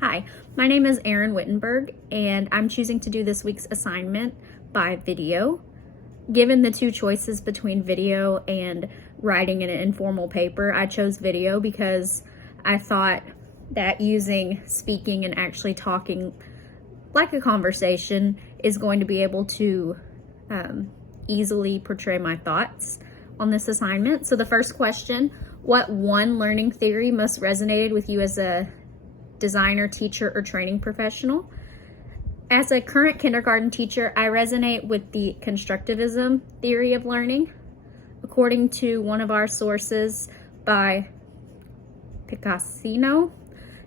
Hi, my name is Erin Wittenberg, and I'm choosing to do this week's assignment by video. Given the two choices between video and writing in an informal paper, I chose video because I thought that using speaking and actually talking like a conversation is going to be able to easily portray my thoughts on this assignment. So the first question, what one learning theory most resonated with you as a designer, teacher, or training professional? As a current kindergarten teacher, I resonate with the constructivism theory of learning. According to one of our sources by Picassino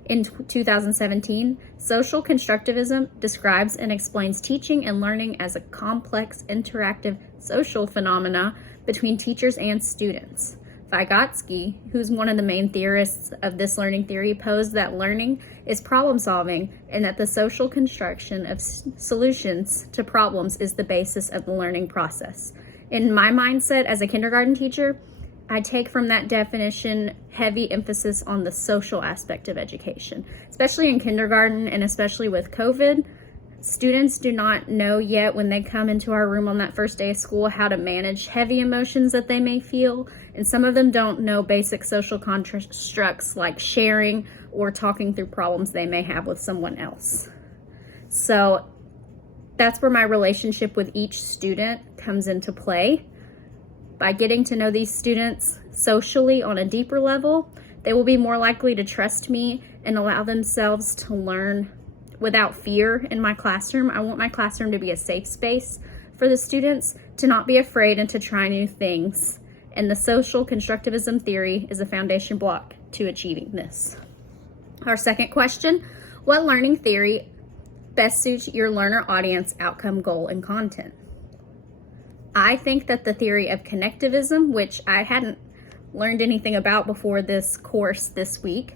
in 2017, social constructivism describes and explains teaching and learning as a complex, interactive social phenomena between teachers and students. Vygotsky, who's one of the main theorists of this learning theory, posed that learning is problem solving and that the social construction of solutions to problems is the basis of the learning process. In my mindset as a kindergarten teacher, I take from that definition heavy emphasis on the social aspect of education, especially in kindergarten and especially with COVID. Students do not know yet when they come into our room on that first day of school how to manage heavy emotions that they may feel, and some of them don't know basic social constructs like sharing or talking through problems they may have with someone else. So that's where my relationship with each student comes into play. By getting to know these students socially on a deeper level, they will be more likely to trust me and allow themselves to learn without fear in my classroom. I want my classroom to be a safe space for the students to not be afraid and to try new things. And the social constructivism theory is a foundation block to achieving this. Our second question, what learning theory best suits your learner audience, outcome, goal, and content? I think that the theory of connectivism, which I hadn't learned anything about before this course this week,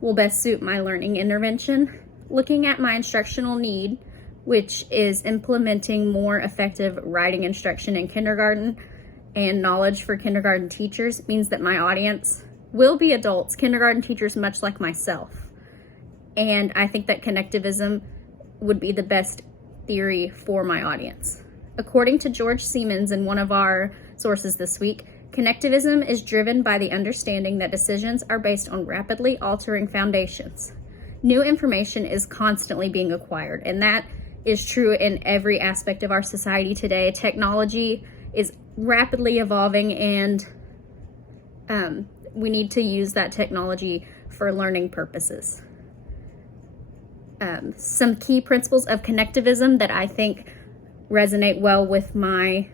will best suit my learning intervention. Looking at my instructional need, which is implementing more effective writing instruction in kindergarten and knowledge for kindergarten teachers, means that my audience will be adults, kindergarten teachers much like myself. And I think that connectivism would be the best theory for my audience. According to George Siemens in one of our sources this week, connectivism is driven by the understanding that decisions are based on rapidly altering foundations. New information is constantly being acquired, and that is true in every aspect of our society today. Technology is rapidly evolving, and we need to use that technology for learning purposes. Some key principles of connectivism that I think resonate well with my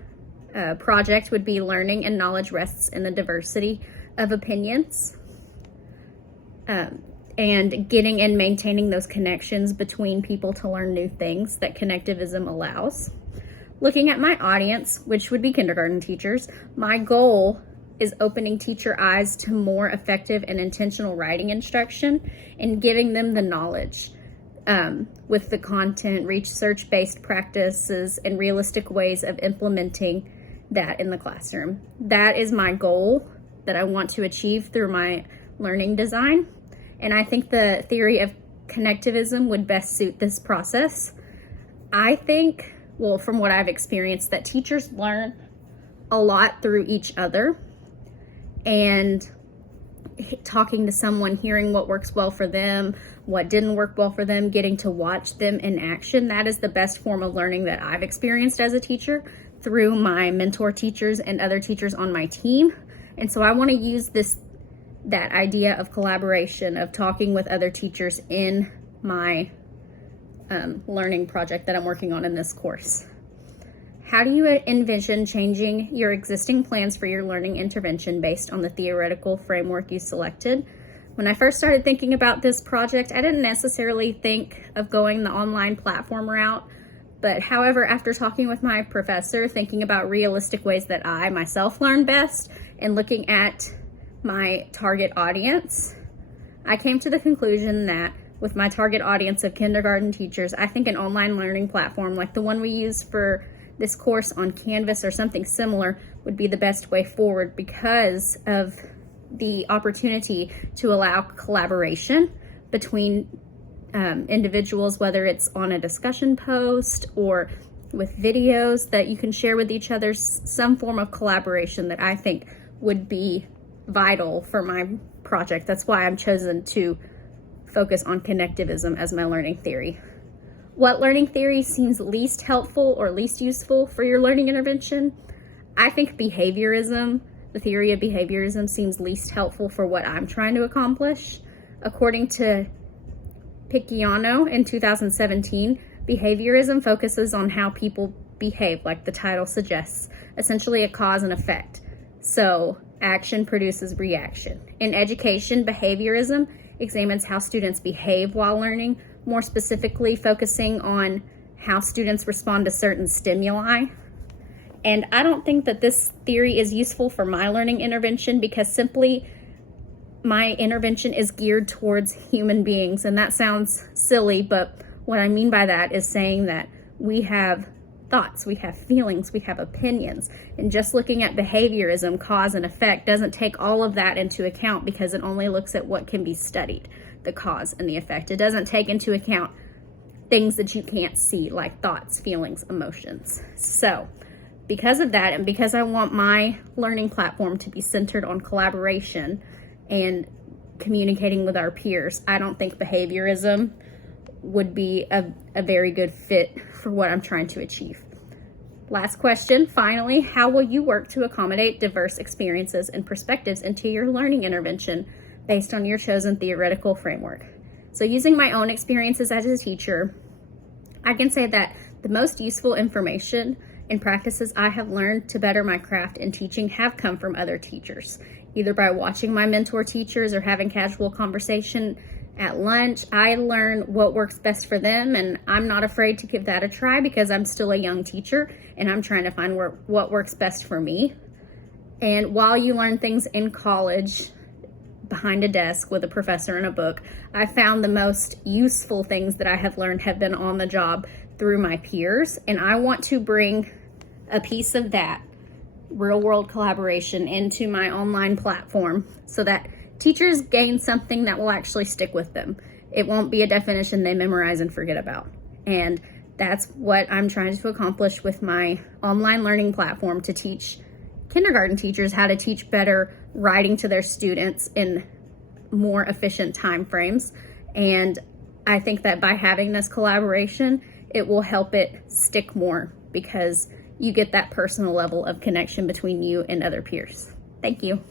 project would be learning and knowledge rests in the diversity of opinions, and getting and maintaining those connections between people to learn new things that connectivism allows. Looking at my audience, which would be kindergarten teachers, my goal is opening teacher eyes to more effective and intentional writing instruction and giving them the knowledge with the content, research-based practices, and realistic ways of implementing that in the classroom. That is my goal that I want to achieve through my learning design. And I think the theory of connectivism would best suit this process. I think, well, from what I've experienced, that teachers learn a lot through each other, and talking to someone, hearing what works well for them, what didn't work well for them, getting to watch them in action, that is the best form of learning that I've experienced as a teacher through my mentor teachers and other teachers on my team. And so I want to use that idea of collaboration, of talking with other teachers in my learning project that I'm working on in this course. How do you envision changing your existing plans for your learning intervention based on the theoretical framework you selected? When I first started thinking about this project, I didn't necessarily think of going the online platform route, but however, after talking with my professor, thinking about realistic ways that I myself learn best, and looking at my target audience, I came to the conclusion that with my target audience of kindergarten teachers, I think an online learning platform like the one we use for this course on Canvas or something similar would be the best way forward because of the opportunity to allow collaboration between individuals, whether it's on a discussion post or with videos that you can share with each other, some form of collaboration that I think would be vital for my project. That's why I've chosen to focus on connectivism as my learning theory. What learning theory seems least helpful or least useful for your learning intervention? I think behaviorism, the theory of behaviorism, seems least helpful for what I'm trying to accomplish. According to Picciano in 2017, behaviorism focuses on how people behave, like the title suggests, essentially a cause and effect. So action produces reaction. In education, behaviorism examines how students behave while learning, more specifically focusing on how students respond to certain stimuli. And I don't think that this theory is useful for my learning intervention because simply my intervention is geared towards human beings. And that sounds silly, but what I mean by that is saying that we have thoughts, we have feelings, we have opinions. And just looking at behaviorism, cause and effect, doesn't take all of that into account because it only looks at what can be studied, the cause and the effect. It doesn't take into account things that you can't see, like thoughts, feelings, emotions. So because of that, and because I want my learning platform to be centered on collaboration and communicating with our peers, I don't think behaviorism would be a very good fit for what I'm trying to achieve. Last question, finally, how will you work to accommodate diverse experiences and perspectives into your learning intervention based on your chosen theoretical framework? So using my own experiences as a teacher, I can say that the most useful information and practices I have learned to better my craft in teaching have come from other teachers, either by watching my mentor teachers or having casual conversation at lunch. I learn what works best for them, and I'm not afraid to give that a try because I'm still a young teacher and I'm trying to find what works best for me. And while you learn things in college behind a desk with a professor and a book, I found the most useful things that I have learned have been on the job through my peers, and I want to bring a piece of that real world collaboration into my online platform so that teachers gain something that will actually stick with them. It won't be a definition they memorize and forget about. And that's what I'm trying to accomplish with my online learning platform, to teach kindergarten teachers how to teach better writing to their students in more efficient time frames. And I think that by having this collaboration, it will help it stick more because you get that personal level of connection between you and other peers. Thank you.